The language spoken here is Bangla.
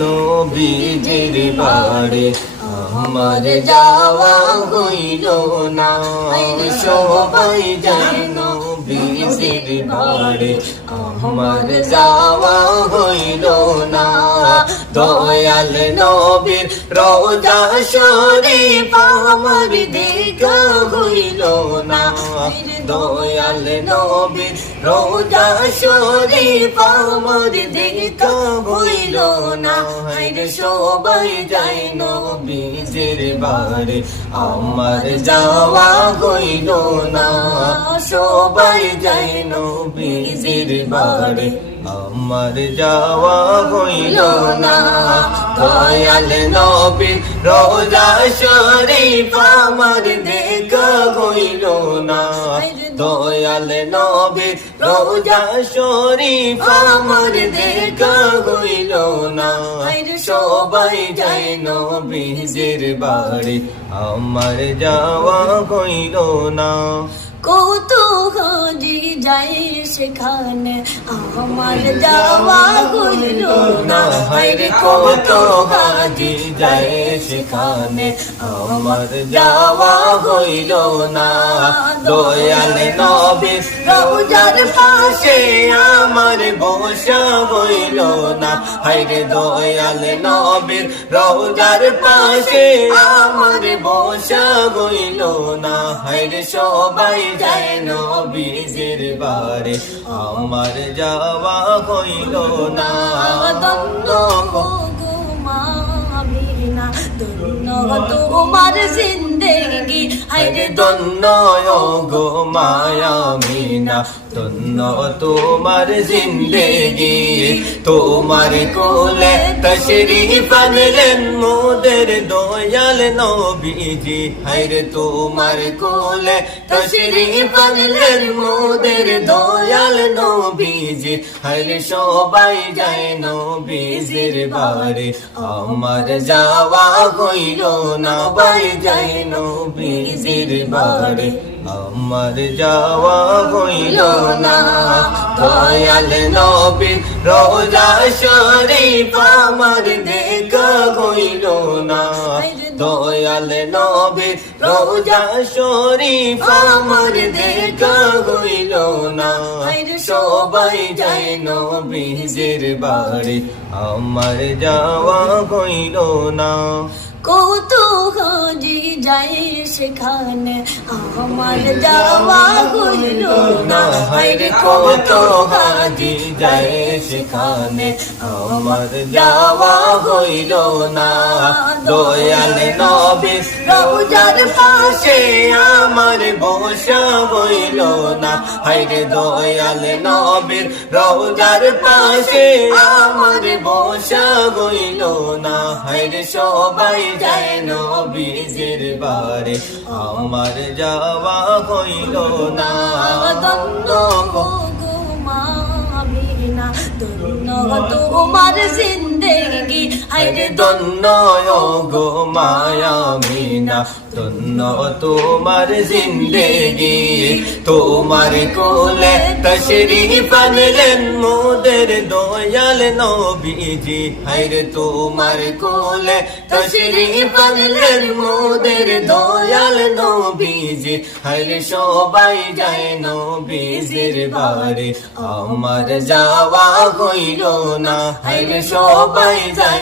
নবীজির বাড়ি আমার যাওয়া হইল না। সবাই যায় নবীজির বাড়ি আমার যাওয়া হইল না। দয়াল নবীর রোজা শরীফ আমার দেখা হইল না। দয়াল নবীর রোজা শরীফ আমার দেখা হইল না হাইরে সবাই যায় নবীজের বাড়ি আমার যাওয়া হইল না সবাই যায় নবীজের বাড়ি আমার যাওয়া হইল না। দয়াল নবী, রোজা শরীফ আমার দেখা হইল না। দয়াল নবী, রোজা শরীফ আমার দেখা হইল না। সবাই যায় নবীজের বাড়ি, আমার যাওয়া হইল না। কত হাজি যাই সেখানে আমার যাওয়া হইল না হাইরে কত হাজি যায় সেখানে আমার যাওয়া হইল না দয়াল নবী রোজার পাশে আমার বসা হইল না হাইরে দয়াল নবীর রোজার পাশে আমার বসা হইল না হাইরে সবাই যায় নবীজের বারে আমার যাওয়া হইল না। দন্দ তোমার দন্ন জিন্দেগি হাইরে দন্ন গো মায়া মিনা দন্ন তোমার জিন্দেগি, তোমার কোলে তশরিফ আনলেন মোদের দয়াল নবীজি, হাইরে তোমার কোলে তশরিফ আনলেন মোদের দয়াল নবীজি, হাইরে সবাই যায় নবীজির বাড়ি, আমার যাওয়া হইল না বাই যাই নবীজির বাড়ি আমার যাওয়া হইল না। দয়াল নবী রোজা শরীফ আমার দেখা হইল না। দয়াল নবী রোজা শরীফ আমার দেখা হইল না। সবাই যায় নবীজির বাড়ি, আমার যাওয়া হইল না। কত হাজি যাই সেখানে আমার যাওয়া হইল না হাইরে কত হাজি যায় সেখানে আমার যাওয়া হইল না দয়াল নবী রোজার পাশে আমার বসা হইল না হাইরে দয়াল নবীর রোজার পাশে আমার বসা হইল না হাইরে সবাই যায় নবীজির বাড়ি। আমার যাওয়া হইল না। দন্ন তোমার জিন্দেগি হাইরে দন্ন গো মায়া মিনা। দন্ন তোমার জিন্দেগি, তোমার কোলে তশরিফ আনলেন মোদের দয়াল নবীজি। হাইরে তোমার কোলে তশরিফ আনলেন মোদের দয়াল নবীজি। হাইরে সবাই যায় নবীজির বাড়ি। আমার যাওয়া হইল না হাইরে সবাই যায়